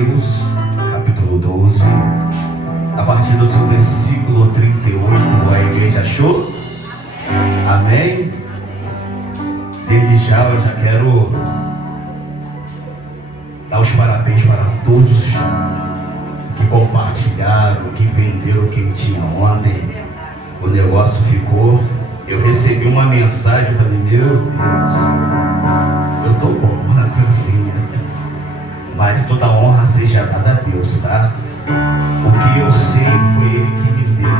Mateus, capítulo 12, a partir do seu versículo 38, a igreja achou? Amém? Desde já eu já quero dar os parabéns para todos que compartilharam, que venderam quem tinha ontem. O negócio ficou. Eu recebi uma mensagem e falei, meu Deus, eu estou bom na cozinha, mas toda honra seja dada a Deus, tá? O que eu sei foi Ele que me deu.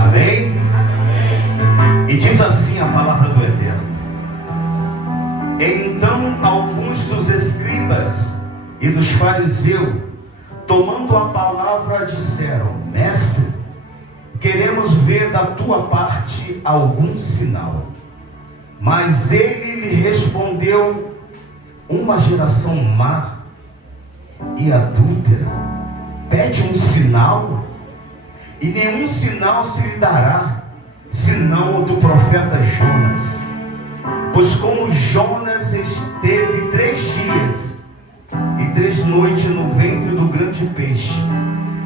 Amém? E diz assim a palavra do Eterno: então alguns dos escribas e dos fariseus, tomando a palavra, disseram, mestre, queremos ver da tua parte algum sinal. Mas ele lhe respondeu, uma geração má e adúltera pede um sinal, e nenhum sinal se lhe dará, senão o do profeta Jonas. Pois como Jonas esteve 3 dias e 3 noites no ventre do grande peixe,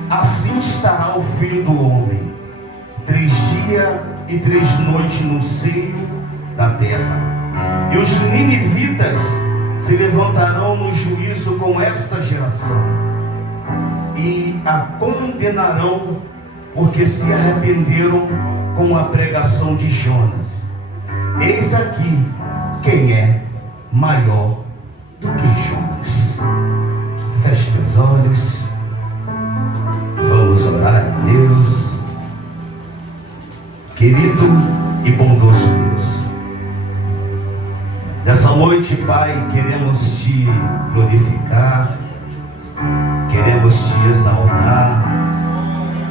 assim estará o Filho do Homem, 3 dias e 3 noites no seio da terra. E os ninivitas se levantarão no juízo com esta geração e a condenarão, porque se arrependeram com a pregação de Jonas. Eis aqui quem é maior do que Jonas. Feche teus olhos. Vamos orar a Deus. Querido e bondoso Deus, nessa noite, Pai, queremos Te glorificar, queremos Te exaltar,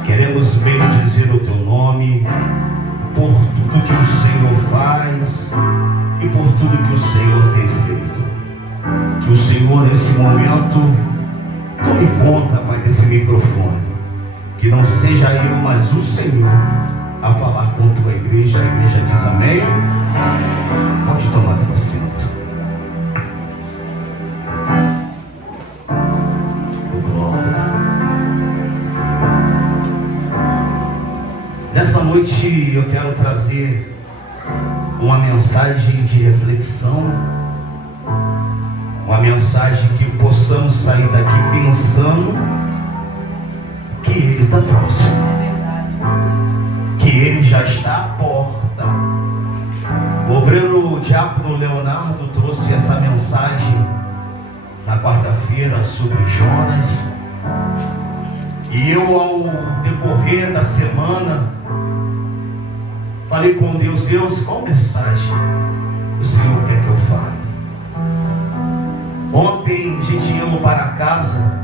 queremos bendizer o Teu nome, por tudo que o Senhor faz e por tudo que o Senhor tem feito. Que o Senhor, nesse momento, tome conta, Pai, desse microfone, que não seja eu, mas o Senhor a falar com a tua igreja. A igreja diz amém. Pode tomar teu assento. Glória. Nessa noite eu quero trazer uma mensagem de reflexão, uma mensagem que possamos sair daqui pensando que Ele está próximo, que Ele já está à porta. O obreiro diácono Leonardo trouxe essa mensagem na quarta-feira sobre Jonas, e eu, ao decorrer da semana, falei com Deus, Deus, qual mensagem o Senhor quer que eu fale? Ontem a gente indo para casa,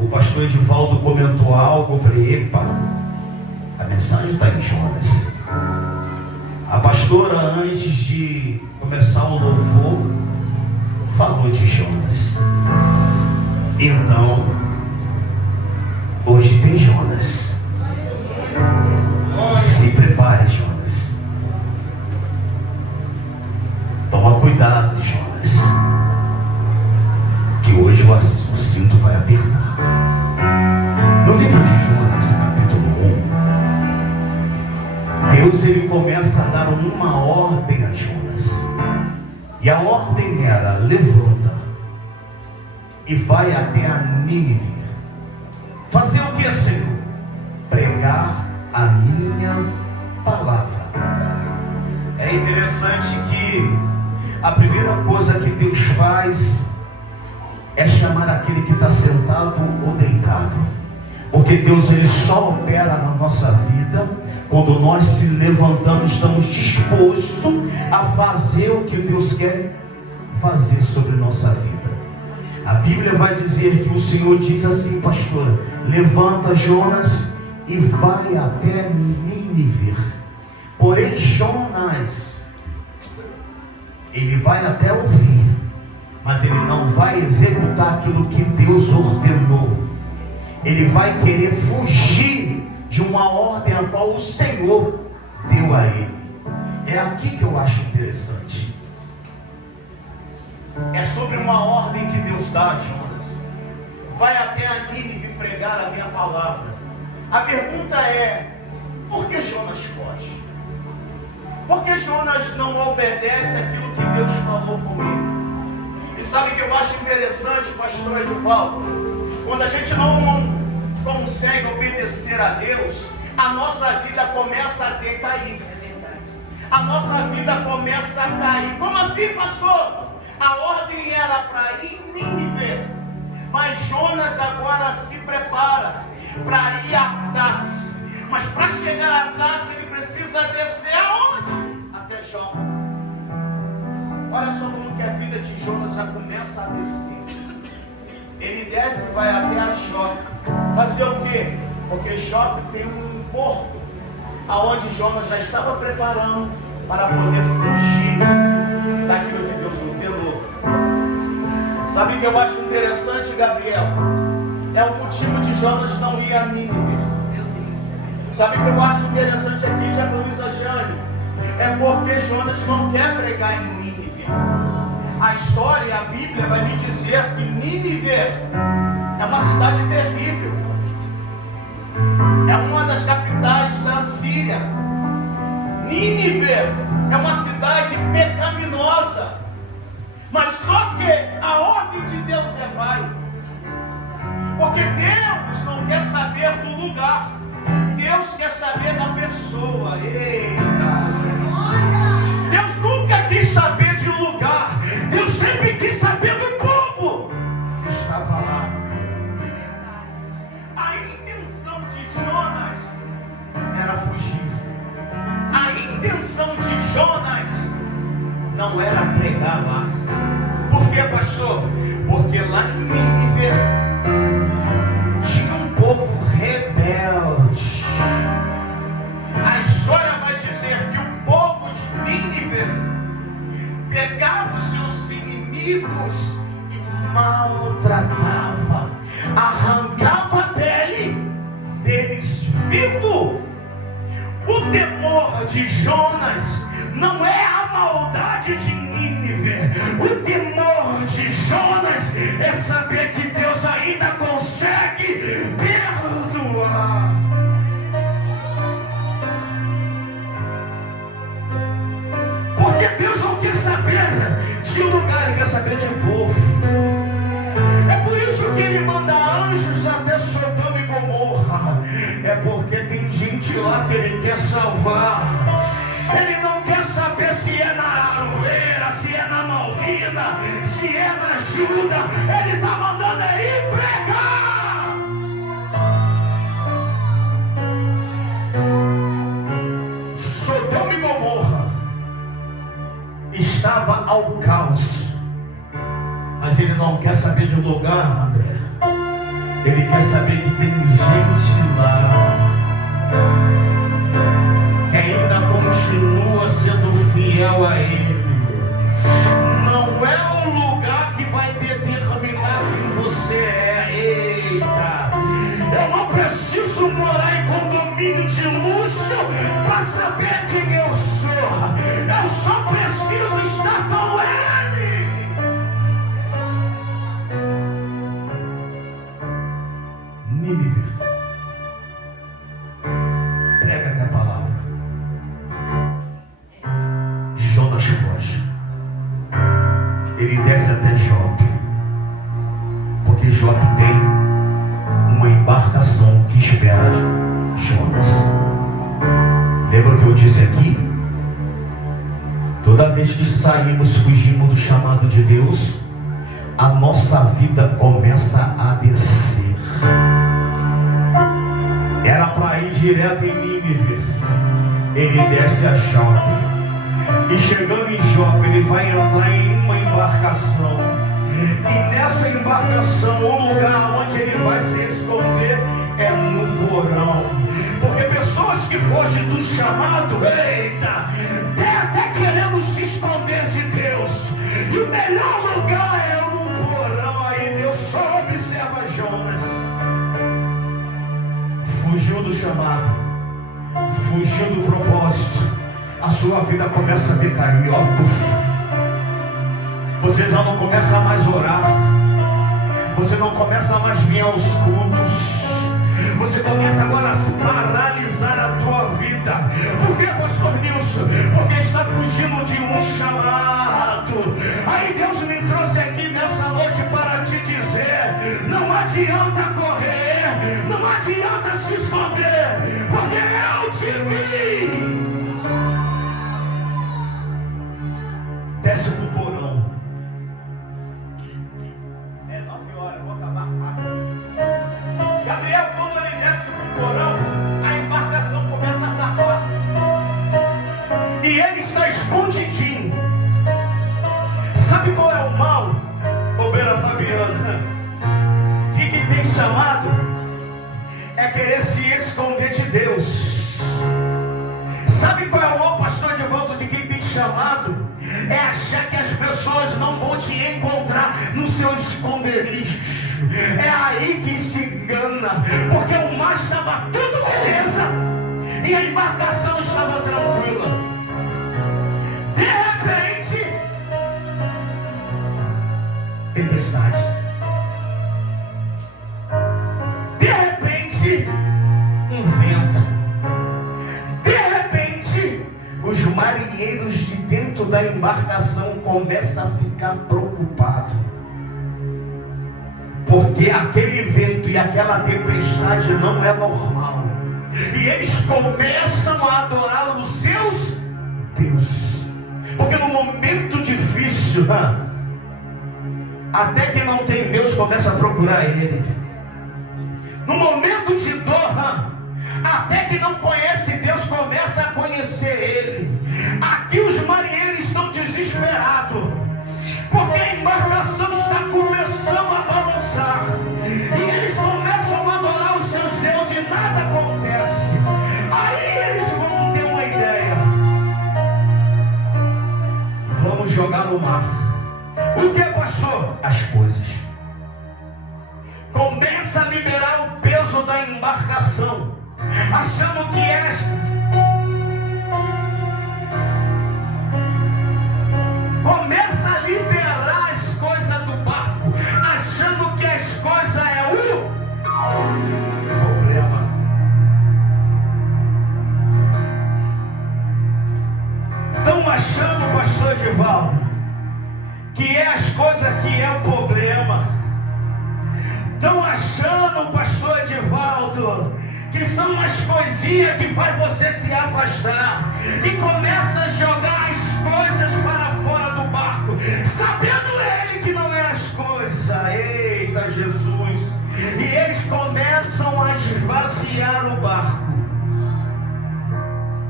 o pastor Edivaldo comentou algo, eu falei, epa, a mensagem está em Jonas. A pastora, antes de começar o louvor, falou de Jonas. Então, hoje tem Jonas. Se prepare, Jonas. Toma cuidado, Jonas, que hoje o cinto vai apertar. No livro de Jonas, capítulo 1, Deus ele começa a dar uma ordem a Jonas. E a ordem era, levanta e vai até a Nínive. Fazer o que, Senhor? Pregar a minha palavra. É interessante que a primeira coisa que Deus faz é chamar aquele que está sentado ou deitado. Porque Deus ele só opera na nossa vida quando nós se levantamos, estamos dispostos a fazer o que Deus quer fazer sobre nossa vida. A Bíblia vai dizer que o Senhor diz assim, pastora, levanta, Jonas, e vai até Nínive. Porém Jonas, ele vai até ouvir, mas ele não vai executar aquilo que Deus ordenou. Ele vai querer fugir de uma ordem a qual o Senhor deu a ele. É aqui que eu acho interessante. É sobre uma ordem que Deus dá a Jonas. vai até a Nínive pregar a minha palavra. A pergunta é: por que Jonas foge? Por que Jonas não obedece aquilo que Deus falou com ele? E sabe o que eu acho interessante, pastor Edivaldo? Quando a gente não consegue obedecer a Deus, a nossa vida começa a decair. A nossa vida começa a cair. Como assim, pastor? A ordem era para ir em Nínive, mas Jonas agora se prepara para ir a Tarsis. Mas para chegar a Tarsis ele precisa descer aonde? Até Jope. Olha só como que a vida de Jonas já começa a descer. Ele desce e vai até a Jope. Fazer o quê? Porque Jope tem um porto aonde Jonas já estava preparando para poder fugir daquilo que Deus ordenou. Sabe o que eu acho interessante, Gabriel? É o motivo de Jonas não ir a Nínive. Sabe o que eu acho interessante aqui, Jaconísio Jane? É porque Jonas não quer pregar em Nínive. A história, a Bíblia vai me dizer que Nínive é uma cidade terrível. É uma das capitais da Assíria. Nínive é uma cidade pecaminosa. Mas só que a ordem de Deus é vai. Porque Deus não quer saber do lugar. Deus quer saber da pessoa. Eita! Deus nunca quis saber de um lugar. Deus sempre quis saber do povo que estava lá. A intenção de Jonas era fugir. A intenção de Jonas não era pregar lá. Por quê, pastor? Porque lá em Nínive tinha um povo rebelde. A história vai dizer que o povo de Nínive pegava os seus inimigos e maltratava, arrancava a pele deles vivo. O temor de Jonas não é a maldade de Nínive. O temor de Jonas é saber que Deus ainda consegue perdoar. Porque Deus não quer saber de um lugar, Ele quer saber de um povo. É por isso que Ele manda anjos até Sodoma e Gomorra. É porque tem gente lá que Ele quer salvar. Ele não quer saber se é na Aroeira, se é na Malvina, se é na Juda. Ele está mandando ir pregar. Sodoma e Gomorra estava ao caos. Mas ele não quer saber de lugar, André. Ele quer saber que tem gente lá que ainda continua sendo fiel a Ele. Não é o lugar que vai determinar quem você é. Eita! Eu não preciso morar em condomínio de luxo para saber quem eu sou. Eu só preciso estar com Ele. Nínive, prega a minha palavra. Jonas foge. Ele desce até Jope, porque Jope tem uma embarcação que espera Jonas. Lembra o que eu disse aqui? Toda vez que saímos, fugimos do chamado de Deus, a nossa vida começa a descer. Era para ir direto em Nínive. Ele desce a Jope. E chegando em Jope, ele vai entrar em uma embarcação. E nessa embarcação, o lugar onde ele vai se esconder é no porão. Porque pessoas que fogem do chamado, eita, até querendo se esconder de Deus. E o melhor lugar é no porão. Aí Deus só observa Jonas. Fugiu do chamado, fugiu do propósito, a sua vida começa a decair, ó. Você já não começa mais a orar, Você não começa mais a vir aos cultos. Você começa agora a paralisar a tua vida. Por que, pastor Nilson? Porque está fugindo de um chamado. Aí Deus me trouxe aqui nessa noite para te dizer: não adianta correr, não adianta se esconder, porque eu te vi. Desce pro porão. É 9 horas, eu vou acabar rápido. Gabriel, quando ele desce pro porão, a embarcação começa a zarpar. E ele está escondidinho. Sabe qual é o mal, Obeira Fabiana, de que tem chamado? É querer se esconder de Deus. Sabe qual é o mal, pastor Edivaldo, de quem tem chamado? É achar que as pessoas não vão te encontrar no seu esconderijo. É aí que se engana, porque o mar estava tudo beleza e a embarcação estava tranquila. De repente, tempestade. De repente, um vento. De repente, os marinheiros de dentro da embarcação começam a ficar preocupados, porque aquele vento e aquela tempestade não é normal. E eles começam a adorar os seus deuses, porque no momento difícil, até quem não tem Deus começa a procurar Ele. No momento de dor, até quem não conhece Deus começa a conhecer Ele. Aqui os marinheiros estão desesperados, porque a embarcação está começando a balançar. E eles começam a adorar os seus deuses e nada acontece. Aí eles vão ter uma ideia: vamos jogar no mar. O que, pastor? As coisas. Começa a liberar o peso da embarcação, achando que começa a liberar as coisas do barco, achando que as coisas é o problema. Estão achando, pastor Edivaldo, que é as coisas que é o problema. Estão achando, pastor Edivaldo, que são as coisinhas que faz você se afastar e começa a jogar as coisas para fora do barco, sabendo ele que não é as coisas. Eita Jesus! E eles começam a esvaziar o barco.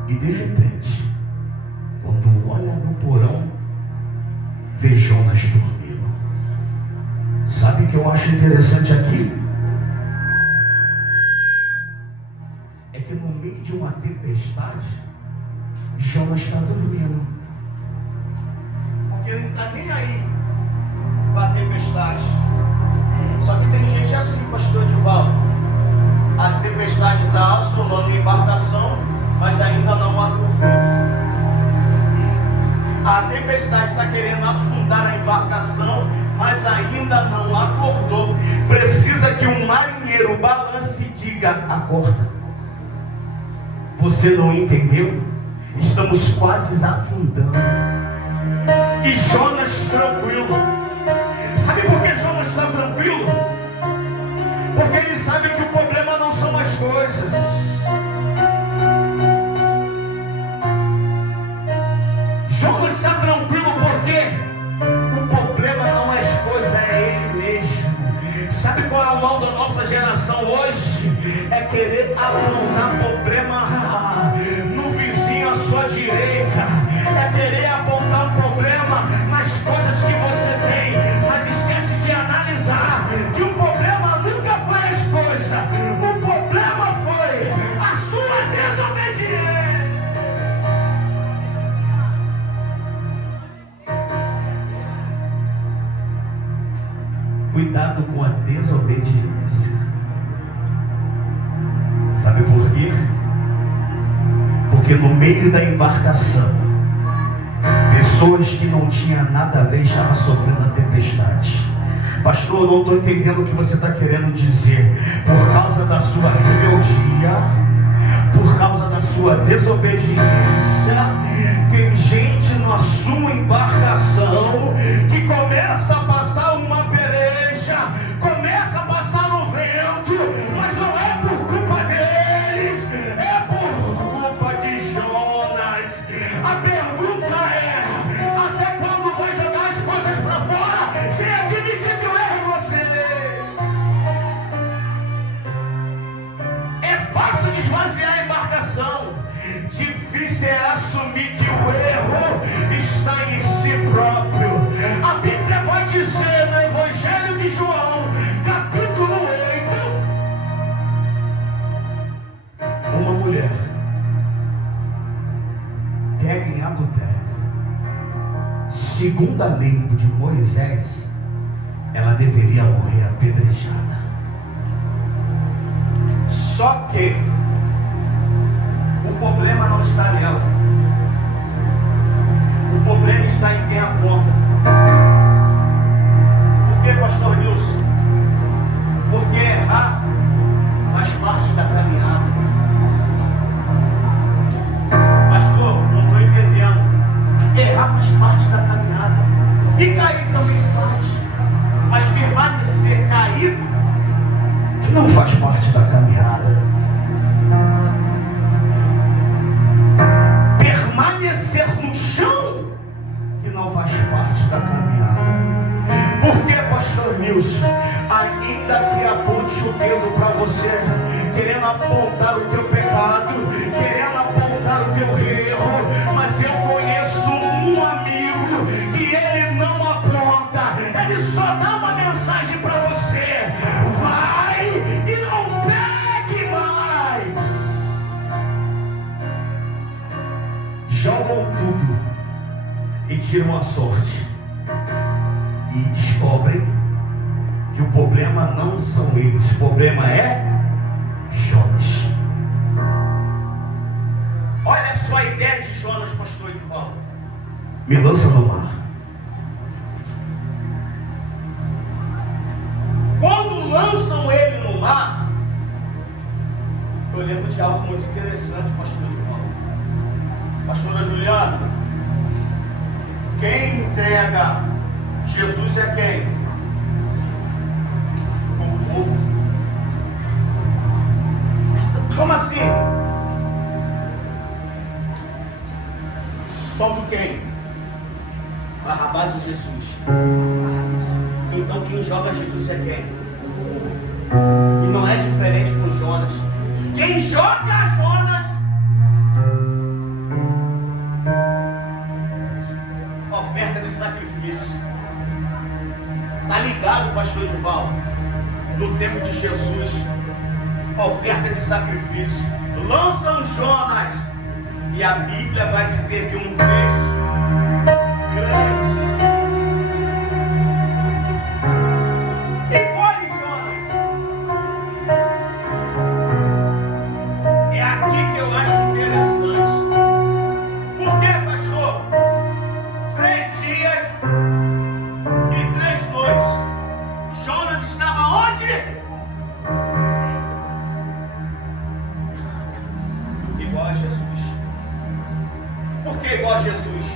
E de repente, quando olha no porão, vê Jonas dormindo. Sabe o que eu acho interessante aqui? É que no meio de uma tempestade, Jonas está dormindo. Porque ele não está nem aí para a tempestade. Só que tem gente assim, pastor Edivaldo. A tempestade está assolando a embarcação, mas ainda não acordou. A tempestade está querendo afundar a embarcação, mas ainda não acordou. Precisa que um marinheiro balance e diga: acorda. Você não entendeu? Estamos quase afundando. E Jonas tranquilo. Sabe por que Jonas está tranquilo? Porque ele sabe que o problema não são as coisas. Jonas está tranquilo porque o problema não é as coisas, é ele mesmo. Sabe qual é o mal da nossa geração hoje? É querer apontar problema no vizinho à sua direita. É querer apontar problema nas coisas que você tem, mas esquece de analisar que o problema nunca foi as coisas. O problema foi a sua desobediência. Cuidado com a desobediência. Sabe por quê? Porque no meio da embarcação, pessoas que não tinham nada a ver estavam sofrendo a tempestade. Pastor, eu não estou entendendo o que você está querendo dizer. Por causa da sua rebeldia, por causa da sua desobediência, tem gente na sua embarcação que começa a passar uma peleja, começa a passar no vento, mas não é por culpa deles, é por culpa de Jonas. A pergunta é: até quando vai jogar as coisas para fora sem admitir que o erro é você? É fácil esvaziar a embarcação, difícil é assumir que o erro está em si próprio. A Bíblia vai dizer no Evangelho de João, capítulo 8, uma mulher pega em adultério. Segundo a lei de Moisés, ela deveria morrer apedrejada. Só que o problema não está nela. O problema está em quem aponta. Por que, pastor Nilson? Porque errar faz parte da caminhada. Pastor, não estou entendendo. Errar faz parte da caminhada. E cair também faz. Mas permanecer caído, que não faz parte da caminhada. Permanecer no chão, que não faz parte da caminhada. Por que, pastor Nilson? Ainda que aponte o dedo para você, querendo apontar o teu pecado, querendo apontar o teu erro, mas eu conheço um amigo que ele não aponta, ele só dá uma mensagem para você: vai e não pegue mais. Jogam tudo e tiram a sorte, e descobrem que o problema não são eles, o problema é Jonas. Olha só a ideia de Jonas, pastor Edivaldo. Me lança no mar. Quando lançam ele no mar, eu lembro de algo muito interessante, pastor Edivaldo. Pastora Juliana, quem entrega Jesus é quem? O povo. Como assim? Somos quem? Barrabás ou Jesus? Então quem joga Jesus é quem? O povo. E não é diferente com Jonas. Quem joga Jonas, oferta de sacrifício. Está ligado, pastor Edivaldo? No tempo de Jesus, oferta de sacrifício. Lançam Jonas, e a Bíblia vai dizer que um peixe grande engole Jonas. É aqui que eu acho interessante. Por que, pastor? 3 dias e 3 noites. Jonas estava onde? Igual a Jesus. Por que igual a Jesus?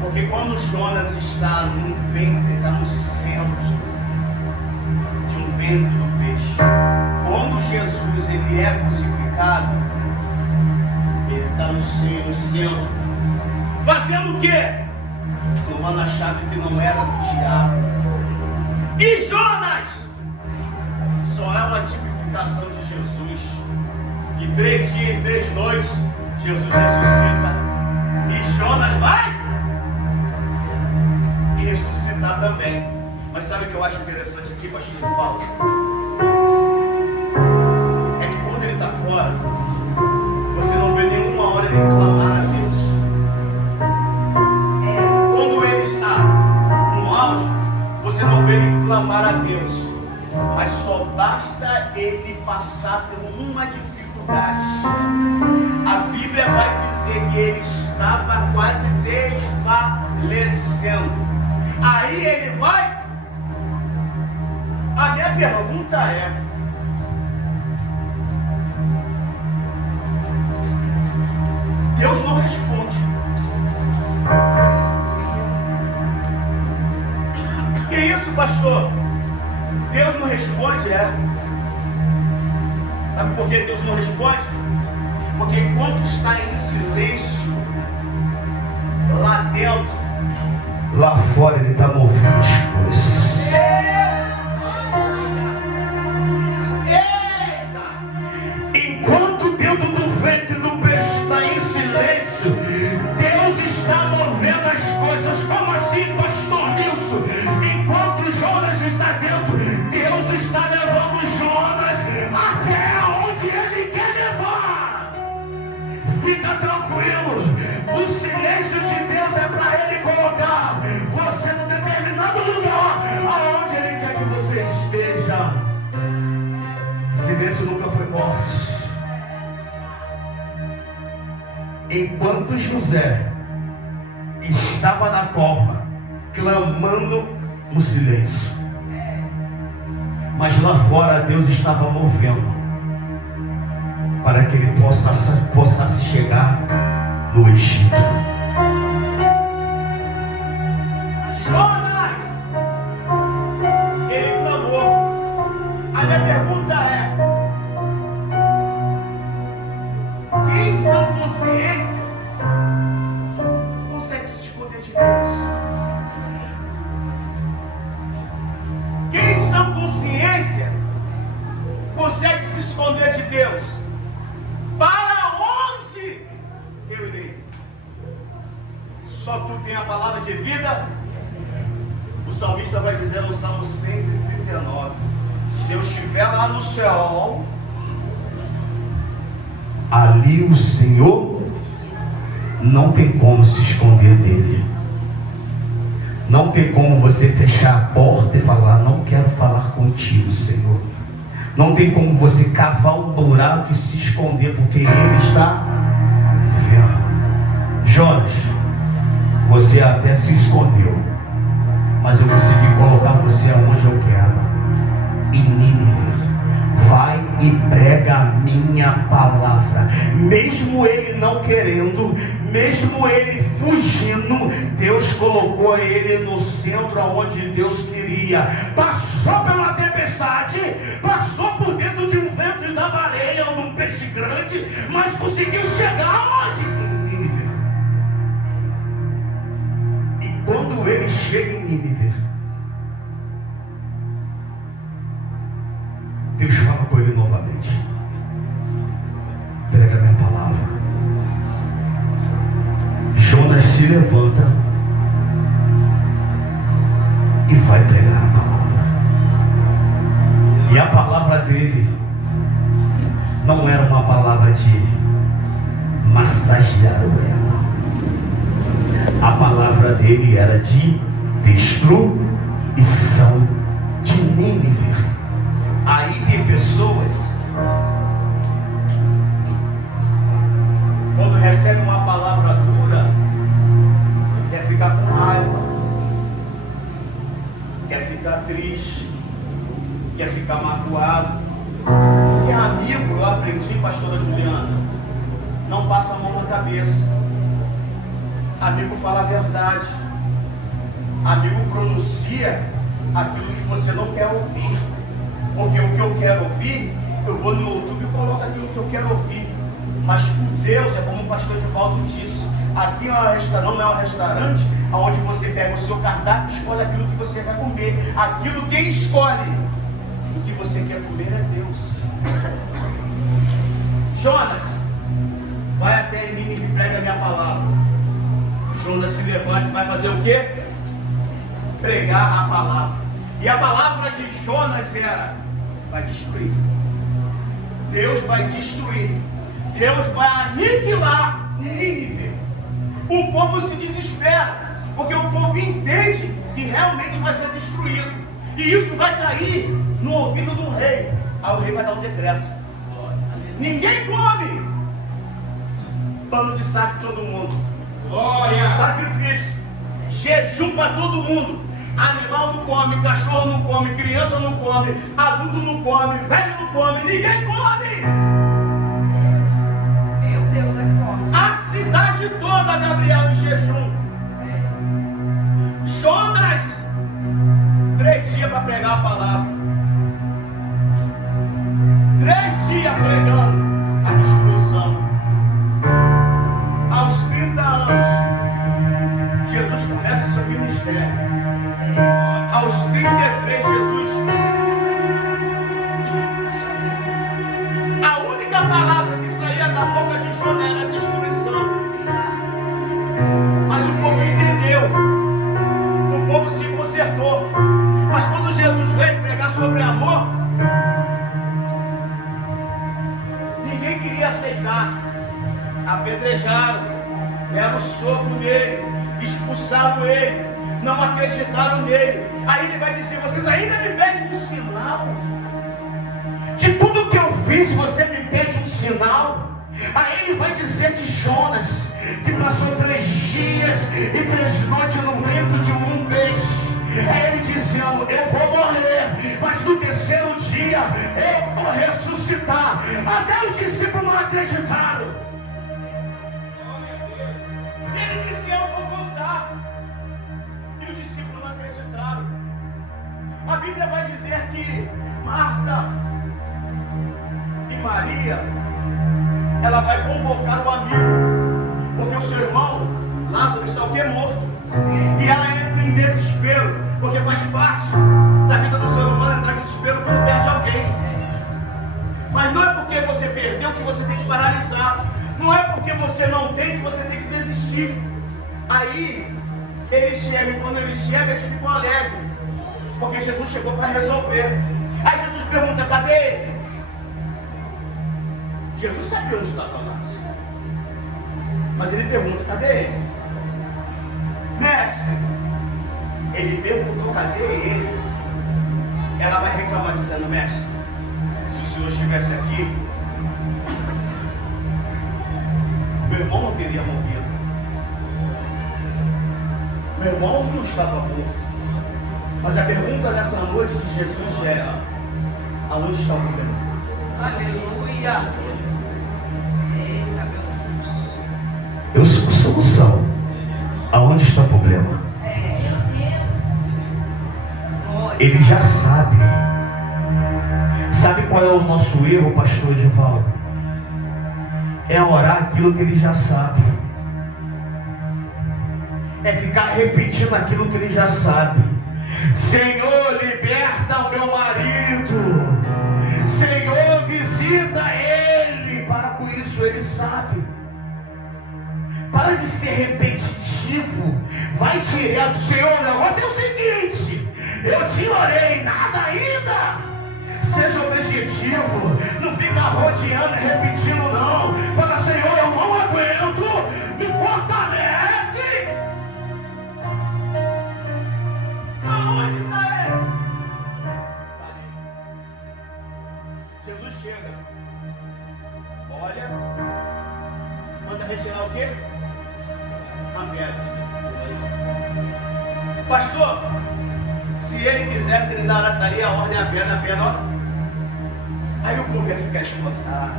Porque quando Jonas está no ventre, está no centro de um ventre do peixe. Quando Jesus ele é crucificado, ele está no centro. Fazendo o quê? Tomando a chave que não era do diabo. E Jonas só é uma tipificação de Jesus. Que 3 dias e 3 noites Jesus ressuscita. E Jonas vai ressuscitar também. Mas sabe o que eu acho interessante aqui, pastor Paulo? É que quando ele está fora, você não vê nenhuma hora ele clamar a Deus. Quando ele está no auge, você não vê ele clamar a Deus. Mas só basta ele passar por uma dificuldade. A Bíblia vai dizer que ele estava quase desfalecendo. Aí ele vai A minha pergunta é: Deus não responde. Que isso, pastor? Deus não responde, Sabe por que Deus não responde? Porque enquanto está em silêncio, lá dentro, lá fora Ele está movendo as coisas. Eita! Enquanto dentro do ventre do peixe está em silêncio, Deus está movendo as coisas. Como assim, pastor Nilson? Enquanto Jonas está dentro, Deus está levando Jonas até onde Ele quer levar. Fica tranquilo, o silêncio de Deus é para Ele colocar você num determinado lugar, aonde Ele quer que você esteja. Silêncio nunca foi morte. Enquanto José estava na cova, clamando no silêncio, mas lá fora Deus estava movendo para que ele possa chegar no Egito. Jonas, ele clamou. A minha pergunta é: quem em sã consciência consegue se esconder de Deus? Quem em sã consciência consegue se esconder de Deus? Para onde eu irei? Só tu tem a palavra de vida. O salmista vai dizer no Salmo 139: se eu estiver lá no céu, ali o Senhor não tem como se esconder dele. Não tem como você fechar a porta e falar: não quero falar contigo, Senhor. Não tem como você cavar um buraco e se esconder, porque Ele está vendo. Jonas, você até se escondeu, mas eu consegui colocar você aonde eu quero. Em Nínive. Vai e prega a minha palavra. Mesmo ele não querendo, mesmo ele fugindo, Deus colocou ele no centro aonde Deus queria. Passou pela tempestade, passou por dentro de um ventre da baleia ou de um peixe grande, mas conseguiu chegar aonde? Em Nínive. E quando ele chega em Nínive, Deus fala com ele novamente: prega a minha palavra. Jonas se levanta e vai pregar a palavra. E a palavra dele não era uma palavra de massagear o ego. A palavra dele era de destruição de Nínive. Aí tem pessoas, quando recebem uma palavra dura, quer ficar com raiva, quer ficar triste, quer ficar magoado. Porque amigo, eu aprendi, pastora Juliana, não passa a mão na cabeça. Amigo fala a verdade. Amigo pronuncia aquilo que você não quer ouvir. Porque o que eu quero ouvir, eu vou no YouTube e coloco aquilo que eu quero ouvir. Mas com Deus, é como o pastor Divaldo disse, aqui não é um restaurante onde você pega o seu cardápio e escolhe aquilo que você quer comer. Aquilo quem escolhe o que você quer comer é Deus. Jonas, vai até Nínive e prega a minha palavra. Jonas se levanta e vai fazer o quê? Pregar a palavra. E a palavra de Jonas era: vai destruir. Deus vai destruir. Deus vai aniquilar Nínive. O povo se desespera, porque o povo entende que realmente vai ser destruído. E isso vai cair no ouvido do rei. Aí o rei vai dar um decreto: ninguém come. Pano de saco todo mundo. Glória. Sacrifício. Jejum para todo mundo. Animal não come, cachorro não come, criança não come, adulto não come, velho não come, ninguém come. Meu Deus, é forte. A cidade toda, Gabriel, em jejum. Jonas, 3 dias para pregar a palavra. 3 dias pregando a destruição. Aos 30 anos, Jesus começa seu ministério. Aos 33, Jesus, a única palavra que saía da boca de Jonas era destruição. Mas o povo entendeu. O povo se consertou. Mas quando Jesus veio pregar sobre amor, ninguém queria aceitar. Apedrejaram, deram soco nele, expulsaram ele, não acreditaram nele. Aí ele vai dizer: vocês ainda me pedem um sinal? De tudo que eu fiz, você me pede um sinal? Aí ele vai dizer de Jonas, que passou 3 dias e 3 noites no vento de um peixe. É ele dizendo: eu vou morrer, mas no 3º dia eu vou ressuscitar. Até os discípulos não acreditaram. Ele disse: eu vou voltar. E os discípulos não acreditaram. A Bíblia vai dizer que Marta e Maria, ela vai convocar o amigo, porque o seu irmão Lázaro está o quê? Morto. E ela entra em desespero, porque faz parte da vida do ser humano entrar em desespero quando perde alguém. Mas não é porque você perdeu que você tem que paralisar. Não é porque você não tem que você tem que desistir. Aí eles chegam, e quando eles chegam, eles ficam alegres, porque Jesus chegou para resolver. Aí Jesus pergunta: cadê ele? Jesus sabia onde estava Lázaro, mas ele pergunta: cadê ele? Mestre, ele perguntou: cadê ele? Ela vai reclamar dizendo: mestre, se o senhor estivesse aqui, meu irmão não teria morrido. Meu irmão não estava morto. Mas a pergunta nessa noite de Jesus é: aonde está o problema? Aleluia. Eita, meu Deus. Eu sou a solução. Aonde está o problema? Ele já sabe. Sabe qual é o nosso erro, pastor Edivaldo? É orar aquilo que ele já sabe. É ficar repetindo aquilo que ele já sabe. Senhor, liberta o meu marido. Senhor, visita ele. Para com isso, ele sabe. Para de ser repetitivo. Vai direto. Senhor, o negócio é o seguinte: eu te orei, nada ainda. Seja objetivo. Não fica rodeando, repetindo não. Fala: Senhor, eu não aguento. Me fortalece. Aonde está ele? Está ali. Jesus chega. Olha. Manda retirar o quê? A pedra. Pastor, se ele quisesse, ele daria a ordem à pedra, ó. Aí o povo ia ficar espantado.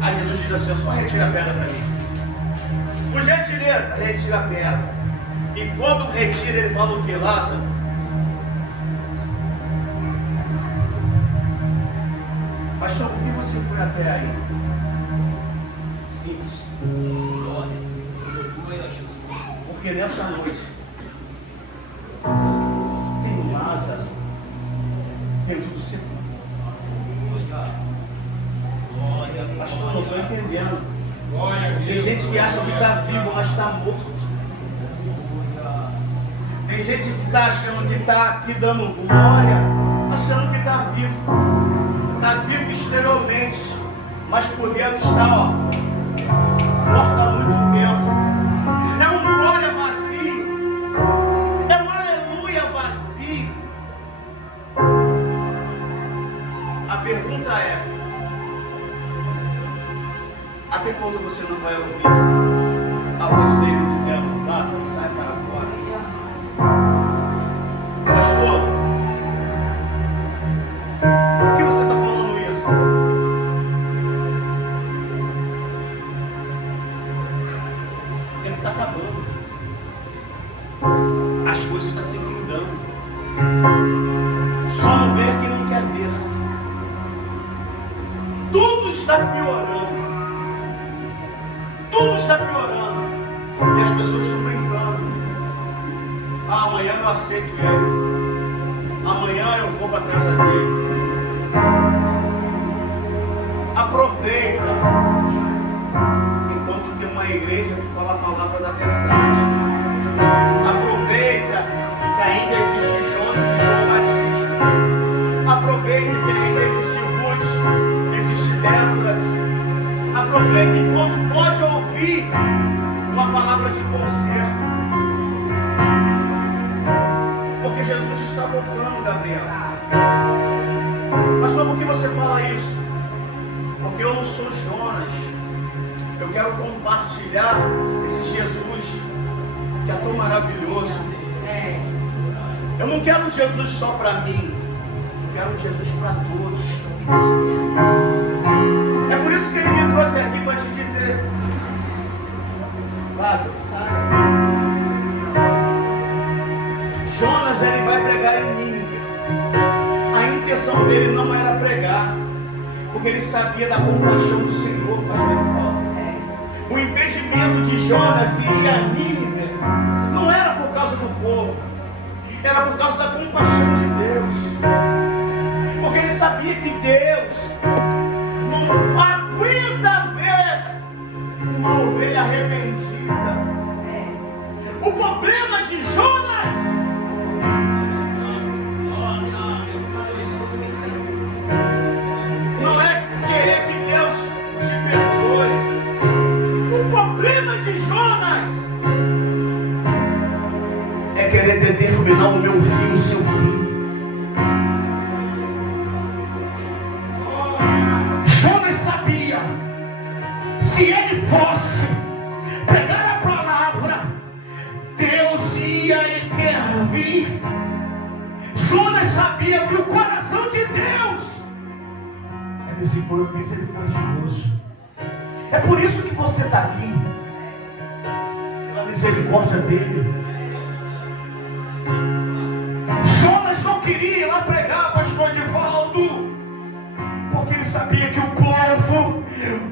Aí Jesus diz assim: só retira a pedra para mim. Por gentileza, retira a pedra. E quando retira, ele fala o que? Lázaro, pastor, por que você foi até aí? Simples. Glória. Porque nessa noite tem Lázaro, tem tudo seguro. Pastor, não estou entendendo. Tem gente que acha que está vivo, mas está morto. Tem gente que está achando que está aqui dando glória, achando que está vivo. Está vivo exteriormente, mas por dentro está, ó, morto há muito tempo. É um glória vazio. É um aleluia vazio. A pergunta é: até quando você não vai ouvir a voz dele dizendo: Lázaro, sai para fora? as coisas estão se findando. Só não vê quem não quer ver. Tudo está piorando. Tudo está piorando. E as pessoas estão brincando. Ah, amanhã eu aceito ele. Amanhã eu vou para a casa dele. Aproveita enquanto tem uma igreja que fala a palavra da verdade. Aproveita que ainda existe Jonas e João Batista. Aproveita que ainda existe Ruth, existe Déboras. Aproveita enquanto pode ouvir uma palavra de conserto. Porque Jesus está voltando, Gabriel. Mas por que você fala isso? Porque eu não sou Jonas. Eu quero compartilhar esse Jesus que é tão maravilhoso. Eu não quero Jesus só para mim. Eu quero Jesus para todos. É por isso que ele me trouxe aqui para te dizer: Lázaro, sai. Jonas, ele vai pregar em Nínive. A intenção dele não era pregar, porque ele sabia da compaixão do Senhor, pastor Edivaldo. O impedimento de Jonas ir a Nínive não era por causa do povo, era por causa da compaixão de Deus. Porque ele sabia que Deus não aguenta ver uma ovelha arrependida. O problema de Jonas não é querer que Deus te perdoe. O problema de Jonas é querer determinar o meu fim, o seu fim. Jonas sabia, se ele fosse pegar a palavra, Deus ia intervir. Jonas sabia que o coração de Deus é misericordioso. É por isso que você está aqui, pela misericórdia dele. Jonas não queria ir lá pregar, pastor Edivaldo, porque ele sabia que o povo,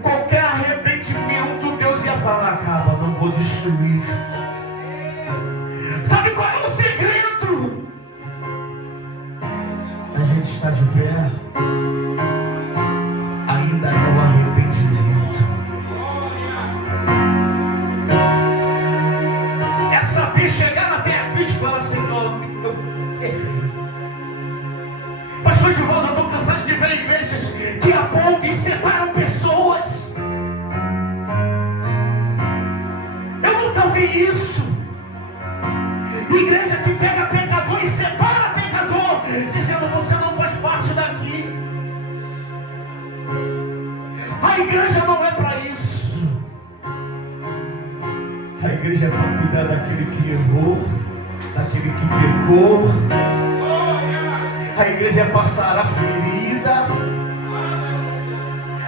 qualquer arrependimento, Deus ia falar: acaba, não vou destruir. Sabe qual é o segredo? A gente está de pé, ainda é o arrependimento. É saber chegar até a cruz e falar: Senhor, eu errei. Pastor Edivaldo, eu estou cansado de ver igrejas que apontam e separam pessoas. Eu nunca vi isso. Igreja que pega pecador e separa pecador, dizendo: você não faz parte daqui. A igreja não é para isso. A igreja é para cuidar daquele que errou, daquele que pecou. A igreja é para sarar a ferida.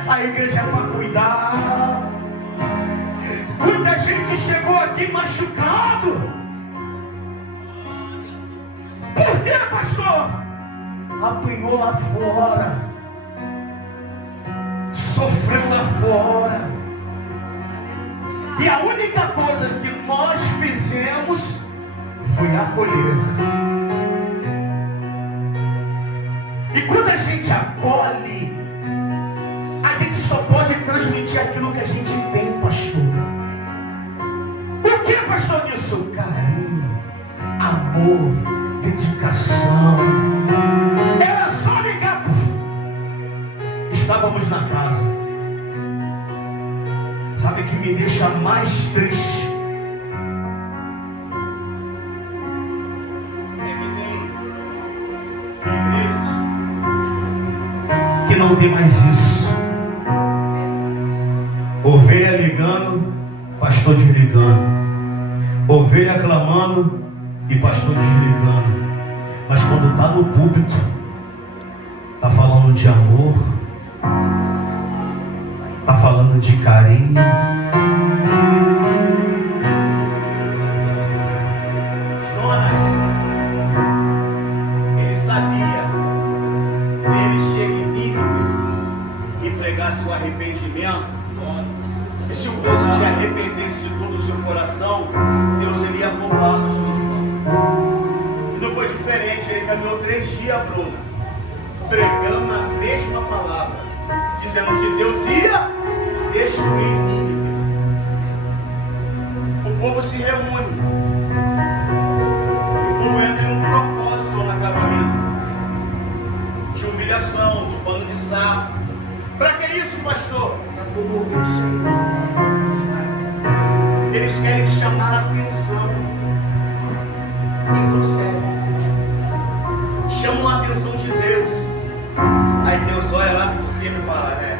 A igreja é para cuidar. Muita gente chegou aqui machucado. Por quê, pastor? Apanhou lá fora, sofreu lá fora, e a única coisa que nós fizemos foi acolher. E quando a gente acolhe, a gente só pode transmitir aquilo que a gente tem, pastor. O que, pastor, nisso? Carinho, amor, dedicação. Era só ligar. Estávamos na casa. Sabe o que me deixa mais triste? É que tem igrejas que não tem mais isso. Ovelha ligando, pastor desligando. Ovelha clamando e pastor desligando. Mas quando está no púlpito, está falando de amor, está falando de carinho. Jonas e a Bruna pregando a mesma palavra, dizendo que Deus ia destruir Nínive. O povo se reúne. O povo entra em um propósito na Carolina de humilhação, de pano de saco. Para que isso, pastor? Para promover o Senhor. Eles querem chamar a atenção e conseguem. Chamam a atenção de Deus. Aí Deus olha lá para cima e fala: